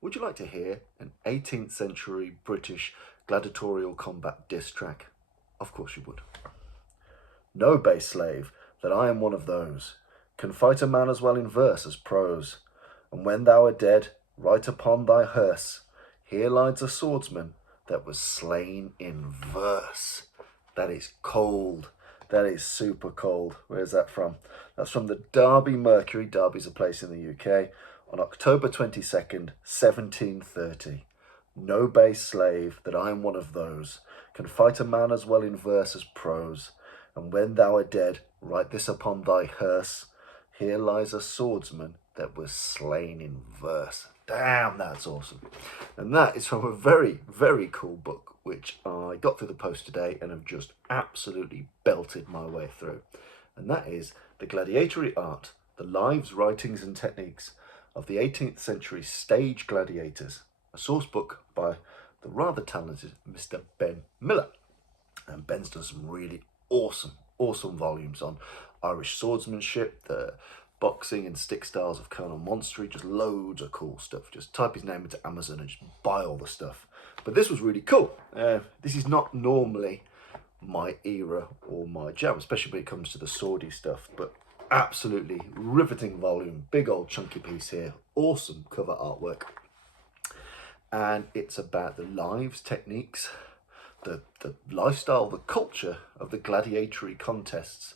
Would you like to hear an 18th century British gladiatorial combat diss track? Of course you would. Know, base slave, that I am one of those, can fight a man as well in verse as prose. And when thou art dead, write upon thy hearse, here lies a swordsman that was slain in verse. That is cold. That is super cold. Where's that from? That's from the Derby Mercury. Derby's a place in the UK. On October 22nd, 1730. No base slave, that I am one of those, can fight a man as well in verse as prose. And when thou art dead, write this upon thy hearse, here lies a swordsman that was slain in verse. Damn, that's awesome. And that is from a very, very cool book, which I got through the post today and have just absolutely belted my way through. And that is The Gladiatory Art, the Lives, Writings and Techniques of the 18th Century Stage Gladiators, a source book by the rather talented Mr. Ben Miller. And Ben's done some really awesome volumes on Irish swordsmanship, the boxing and stick styles of Colonel Monstery, just loads of cool stuff. Just type his name into Amazon and just buy all the stuff. But this was really cool. This is not normally my era or my jam, especially when it comes to the swordy stuff, but absolutely riveting volume, big old chunky piece here, awesome cover artwork. And it's about the lives, techniques, the lifestyle, the culture of the gladiatory contests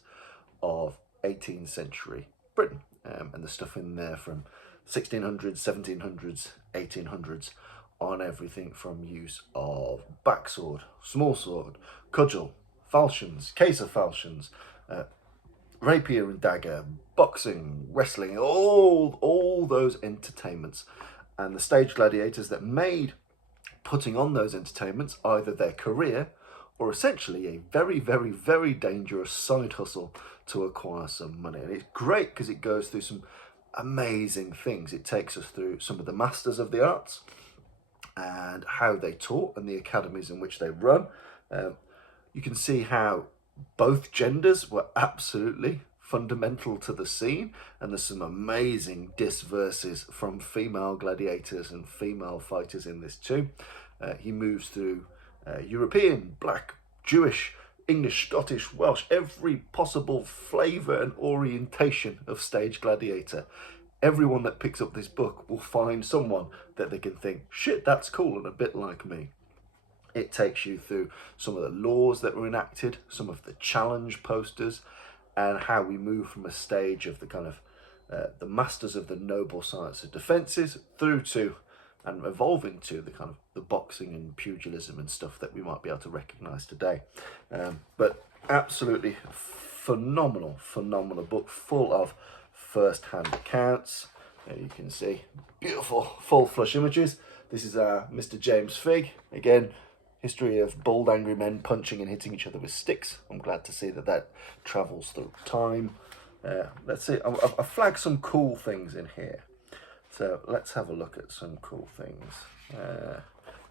of 18th century Britain, and the stuff in there from 1600s, 1700s, 1800s, on everything from use of backsword, small sword, cudgel, falchions, case of falchions, rapier and dagger, boxing, wrestling, all those entertainments, and the stage gladiators that made putting on those entertainments either their career or essentially a very, very, very dangerous side hustle to acquire some money. And it's great because it goes through some amazing things. It takes us through some of the masters of the arts and how they taught and the academies in which they run. You can see how both genders were absolutely fundamental to the scene, and there's some amazing diss verses from female gladiators and female fighters in this too. He moves through European, black, Jewish, English, Scottish, Welsh, every possible flavour and orientation of stage gladiator. Everyone that picks up this book will find someone that they can think, shit, that's cool and a bit like me. It takes you through some of the laws that were enacted, some of the challenge posters, and how we move from a stage of the kind of the masters of the noble science of defences through to and evolving to the kind of the boxing and pugilism and stuff that we might be able to recognise today. But absolutely phenomenal book, full of first-hand accounts. There you can see beautiful full flush images. This is Mr. James Figg, again, history of bold, angry men punching and hitting each other with sticks. I'm glad to see that travels through time. Let's see, I've flagged some cool things in here. So let's have a look at some cool things.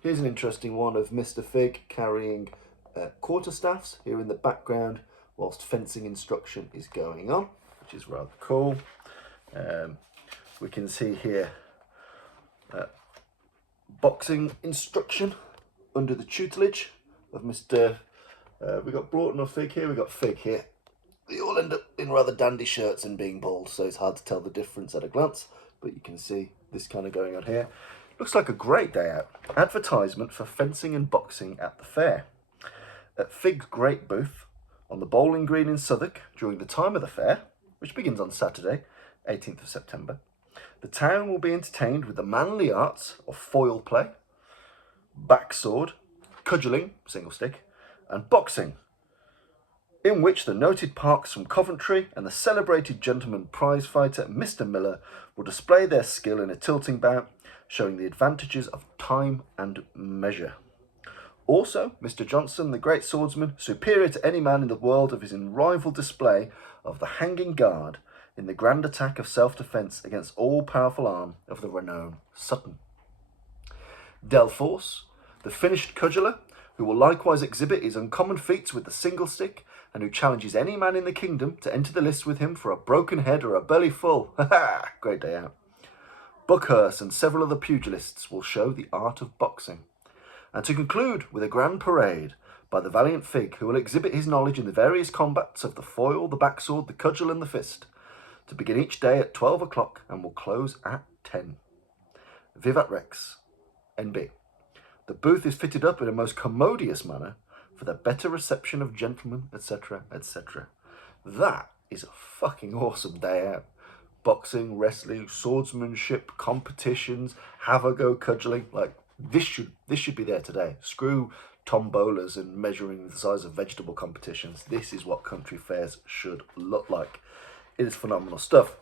Here's an interesting one of Mr. Figg carrying quarterstaffs here in the background whilst fencing instruction is going on, which is rather cool. We can see here boxing instruction under the tutelage of Mr. We got Broughton or Figg here, we got Figg here. They all end up in rather dandy shirts and being bald, so it's hard to tell the difference at a glance, but you can see this kind of going on here. Looks like a great day out. Advertisement for fencing and boxing at the fair. At Figg's Great Booth on the Bowling Green in Southwark during the time of the fair, which begins on Saturday, 18th of September, the town will be entertained with the manly arts of foil play, backsword, cudgelling, single stick, and boxing, in which the noted Parks from Coventry and the celebrated gentleman prize fighter Mr. Miller will display their skill in a tilting bout, showing the advantages of time and measure. Also, Mr. Johnson, the great swordsman, superior to any man in the world of his unrivaled display of the hanging guard in the grand attack of self-defence against all-powerful arm of the renowned Sutton. Delforce, the finished cudgeller, who will likewise exhibit his uncommon feats with the single stick, and who challenges any man in the kingdom to enter the lists with him for a broken head or a belly full. Ha ha! Great day out. Buckhurst and several other pugilists will show the art of boxing. And to conclude with a grand parade by the valiant Fig, who will exhibit his knowledge in the various combats of the foil, the backsword, the cudgel and the fist, to begin each day at 12 o'clock and will close at 10. Vivat Rex, NB. The booth is fitted up in a most commodious manner for the better reception of gentlemen, etc., etc. That is a fucking awesome day out. Boxing, wrestling, swordsmanship, competitions, have a go cudgeling. Like, this should be there today. Screw tombolas and measuring the size of vegetable competitions. This is what country fairs should look like. It is phenomenal stuff.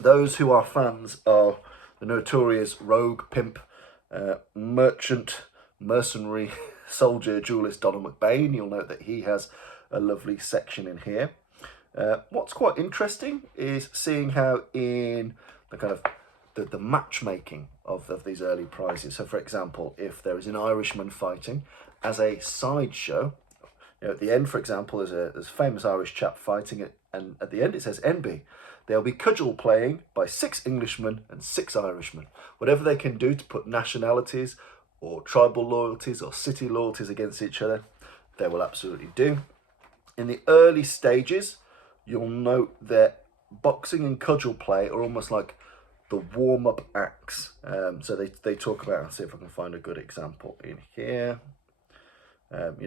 Those who are fans of the notorious rogue, pimp, merchant, mercenary, soldier, duelist Donald McBain, you'll note that he has a lovely section in here. What's quite interesting is seeing how in the kind of the matchmaking of these early prizes. So, for example, if there is an Irishman fighting as a sideshow, at the end, for example, there's a famous Irish chap fighting it, and at the end it says NB. There'll be cudgel playing by 6 Englishmen and 6 Irishmen. Whatever they can do to put nationalities or tribal loyalties or city loyalties against each other, they will absolutely do. In the early stages, you'll note that boxing and cudgel play are almost like the warm-up acts. So they talk about, I'll see if I can find a good example in here.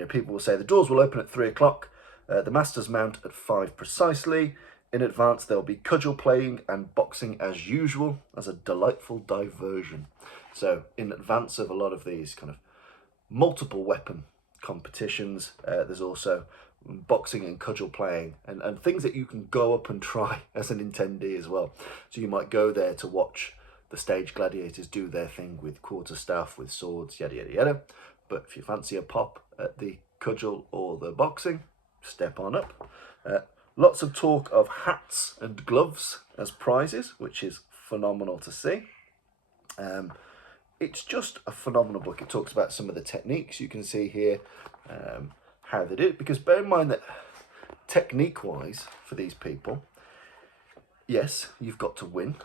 People will say the doors will open at 3 o'clock. The masters mount at 5 precisely. In advance, there'll be cudgel playing and boxing as usual as a delightful diversion. So in advance of a lot of these kind of multiple weapon competitions, there's also boxing and cudgel playing and things that you can go up and try as an attendee as well. So you might go there to watch the stage gladiators do their thing with quarterstaff, with swords, yada, yada, yada. But if you fancy a pop at the cudgel or the boxing, step on up. Lots of talk of hats and gloves as prizes, which is phenomenal to see. It's just a phenomenal book. It talks about some of the techniques you can see here, how they did it. Because bear in mind that technique-wise, for these people, yes, you've got to win,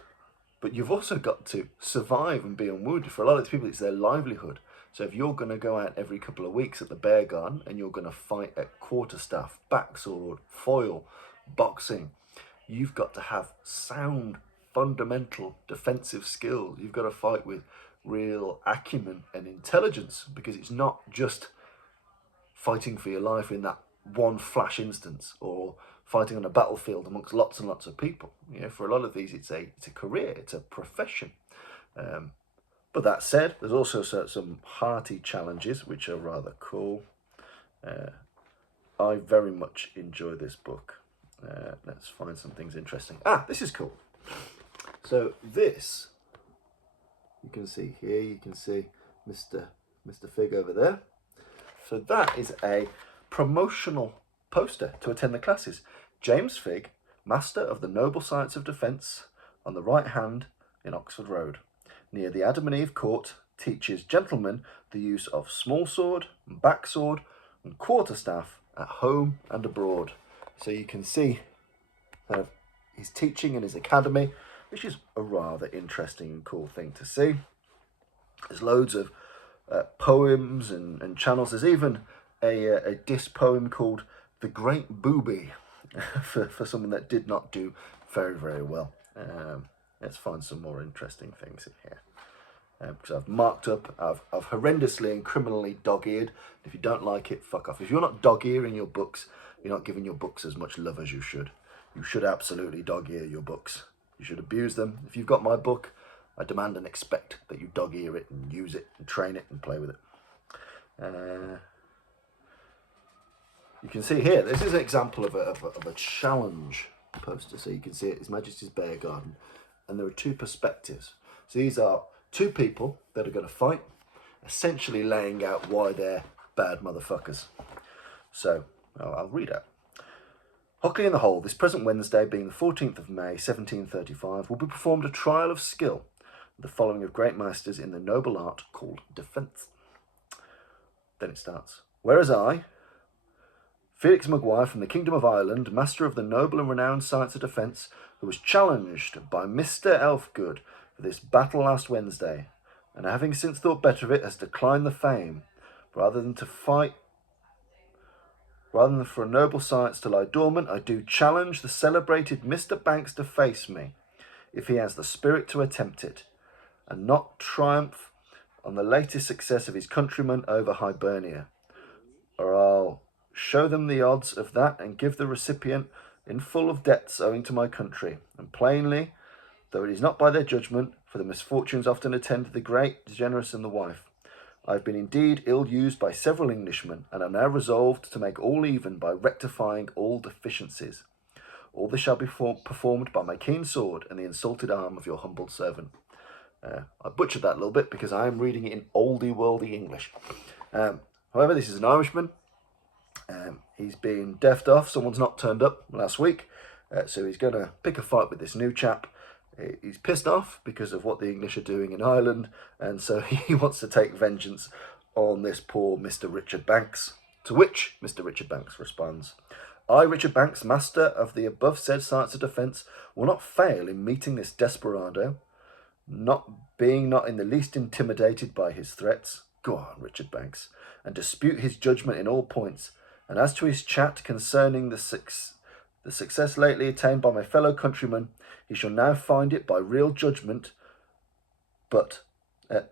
but you've also got to survive and be unwounded. For a lot of these people, it's their livelihood. So if you're going to go out every couple of weeks at the bear garden and you're going to fight at quarterstaff, backsword, foil, boxing, you've got to have sound, fundamental defensive skills. You've got to fight with real acumen and intelligence, because it's not just fighting for your life in that one flash instance or fighting on a battlefield amongst lots and lots of people. For a lot of these, it's a career, it's a profession. But that said, there's also some hearty challenges, which are rather cool. I very much enjoy this book. Let's find some things interesting. This is cool. So this, you can see here, you can see Mr. Fig over there. So that is a promotional poster to attend the classes. James Fig, Master of the Noble Science of Defence, on the right hand in Oxford Road, near the Adam and Eve Court, teaches gentlemen the use of small sword, backsword and quarterstaff at home and abroad. So you can see his teaching in his academy, which is a rather interesting and cool thing to see. There's loads of poems and channels. There's even a diss poem called The Great Booby for someone that did not do very, very well. Let's find some more interesting things in here. Because I've marked up, I've horrendously and criminally dog-eared. If you don't like it, fuck off. If you're not dog-earing your books, you're not giving your books as much love as you should. You should absolutely dog-ear your books. You should abuse them. If you've got my book, I demand and expect that you dog-ear it and use it and train it and play with it. You can see here, this is an example of a challenge poster. So you can see it, His Majesty's Bear Garden. And there are 2 perspectives. So these are 2 people that are going to fight, essentially laying out why they're bad motherfuckers. So I'll read out. Hockley in the Hole, this present Wednesday, being the 14th of May, 1735, will be performed a trial of skill, the following of great masters in the noble art called defence. Then it starts. Whereas I, Felix Maguire from the Kingdom of Ireland, master of the noble and renowned science of defence, who was challenged by Mr. Elfgood for this battle last Wednesday, and having since thought better of it, has declined the fame, rather than for a noble science to lie dormant. I do challenge the celebrated Mr. Banks to face me, if he has the spirit to attempt it, and not triumph on the latest success of his countrymen over Hibernia, or I'll show them the odds of that and give the recipient in full of debts owing to my country, and plainly, though it is not by their judgment, for the misfortunes often attend the great, the generous, and the wife. I have been indeed ill-used by several Englishmen, and am now resolved to make all even by rectifying all deficiencies. All this shall be performed by my keen sword and the insulted arm of your humble servant. I butchered that a little bit because I am reading it in oldie-worldy English. However, this is an Irishman. He's been deafed off. Someone's not turned up last week, so he's going to pick a fight with this new chap. He's pissed off because of what the English are doing in Ireland, and so he wants to take vengeance on this poor Mr. Richard Banks, to which Mr. Richard Banks responds, I, Richard Banks, master of the above said science of defence, will not fail in meeting this desperado, not in the least intimidated by his threats. Go on, Richard Banks, and dispute his judgment in all points. And as to his chat concerning the success lately attained by my fellow countrymen, he shall now find it by real judgment, but that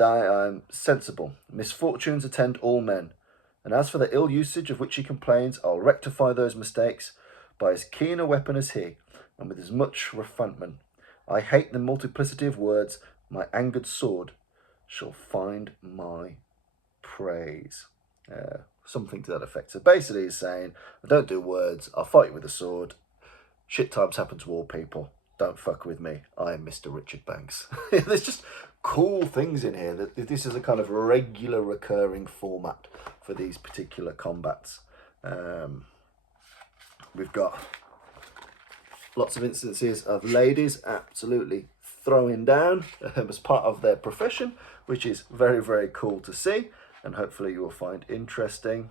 I am sensible. Misfortunes attend all men. And as for the ill usage of which he complains, I'll rectify those mistakes by as keen a weapon as he, and with as much refinement. I hate the multiplicity of words. My angered sword shall find my praise. Something to that effect. So basically he's saying, I don't do words, I'll fight you with a sword. Shit times happen to all people. Don't fuck with me. I am Mr. Richard Banks. There's just cool things in here. That this is a kind of regular recurring format for these particular combats. We've got lots of instances of ladies absolutely throwing down as part of their profession, which is very, very cool to see, and hopefully you will find interesting.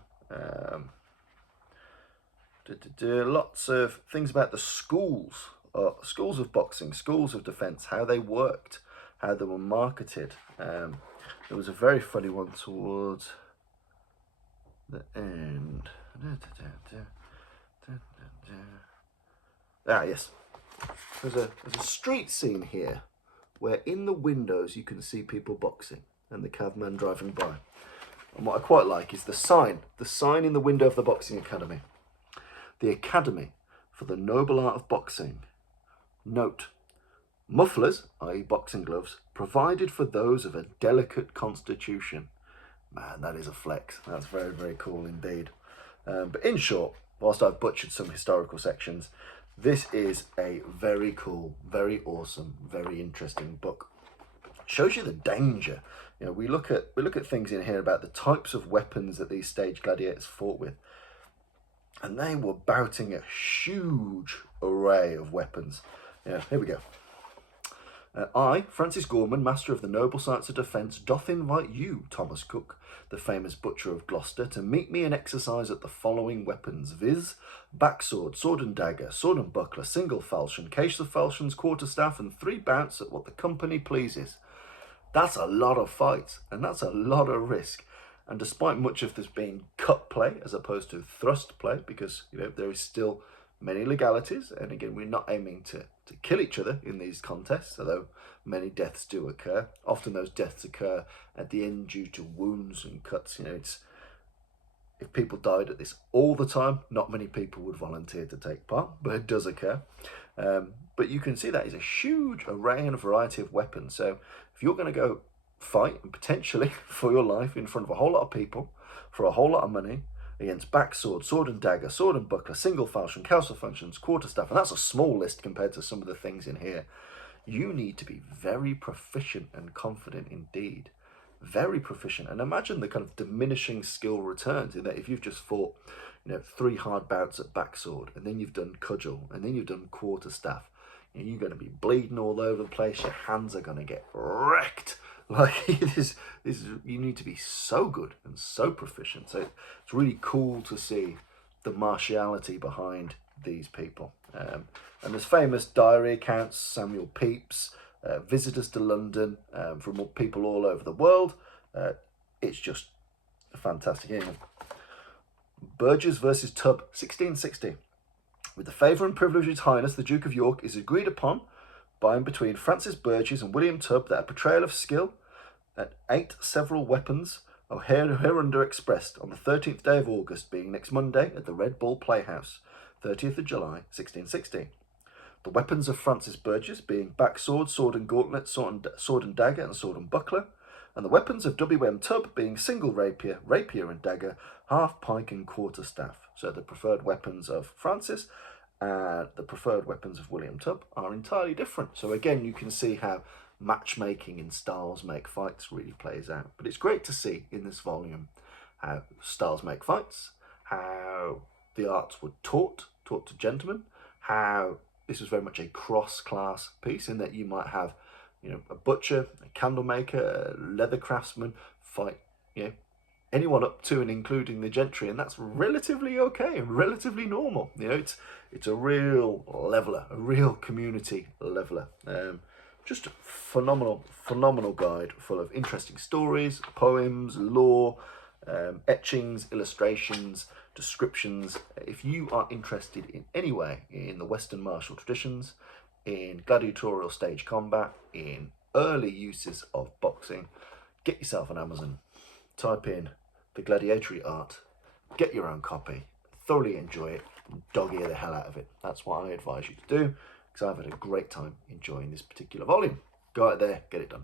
Lots of things about the schools of boxing, schools of defence, how they worked, how they were marketed. There was a very funny one towards the end. Yes. There's a street scene here where in the windows you can see people boxing and the cabman driving by. And what I quite like is the sign in the window of the boxing academy. The Academy for the Noble Art of Boxing. Note, mufflers, i.e. boxing gloves, provided for those of a delicate constitution. Man, that is a flex. That's very, very cool indeed. But in short, whilst I've butchered some historical sections, this is a very cool, very awesome, very interesting book. Shows you the danger. You know, we look at things in here about the types of weapons that these stage gladiators fought with, and they were bouting a huge array of weapons. Yeah, here we go. I, Francis Gorman, master of the noble science of defence, doth invite you, Thomas Cook, the famous butcher of Gloucester, to meet me in exercise at the following weapons, viz. Backsword, sword and dagger, sword and buckler, single falchion, case of falchions, quarterstaff, and 3 bouts at what the company pleases. That's a lot of fights, and that's a lot of risk. And despite much of this being cut play as opposed to thrust play, because there is still many legalities, and again, we're not aiming to kill each other in these contests, although many deaths do occur. Often those deaths occur at the end due to wounds and cuts. If people died at this all the time, not many people would volunteer to take part, but it does occur. But you can see that is a huge array and a variety of weapons. So if you're going to go fight, and potentially for your life, in front of a whole lot of people, for a whole lot of money, against backsword, sword and dagger, sword and buckler, single falchion, castle functions, quarterstaff, and that's a small list compared to some of the things in here, you need to be very proficient and confident indeed. Very proficient. And imagine the kind of diminishing skill returns in that if you've just fought 3 hard bouts at backsword, and then you've done cudgel, and then you've done quarterstaff, you're going to be bleeding all over the place, your hands are going to get wrecked. Like, you need to be so good and so proficient. So it's really cool to see the martiality behind these people. And there's famous diary accounts, Samuel Pepys, visitors to London from people all over the world. It's just a fantastic game. Burgess versus Tubb, 1660. With the favour and privilege of His Highness the Duke of York, is agreed upon by and between Francis Burgess and William Tubb that a portrayal of skill at 8 several weapons are hereunder expressed on the 13th day of August, being next Monday, at the Red Bull Playhouse, 30th of July, 1660. The weapons of Francis Burgess being backsword, sword and gauntlet, sword and dagger, and sword and buckler, and the weapons of W.M. Tubb being single rapier, rapier and dagger, half pike and quarter staff. So the preferred weapons of Francis and the preferred weapons of William Tubb are entirely different. So again, you can see how matchmaking in styles make fights really plays out. But it's great to see in this volume how styles make fights, how the arts were taught to gentlemen, how this was very much a cross-class piece in that you might have, you know, a butcher, a candle maker, a leather craftsman fight, you know, anyone up to and including the gentry, and that's relatively okay and relatively normal. You know, it's a real leveler, a real community leveler. Just a phenomenal guide full of interesting stories, poems, lore, etchings, illustrations, descriptions. If you are interested in any way in the Western martial traditions, in gladiatorial stage combat, in early uses of boxing, get yourself on Amazon, type in the gladiatory art, get your own copy, thoroughly enjoy it, and dog-ear the hell out of it. That's what I advise you to do, because I've had a great time enjoying this particular volume. Go out there, get it done.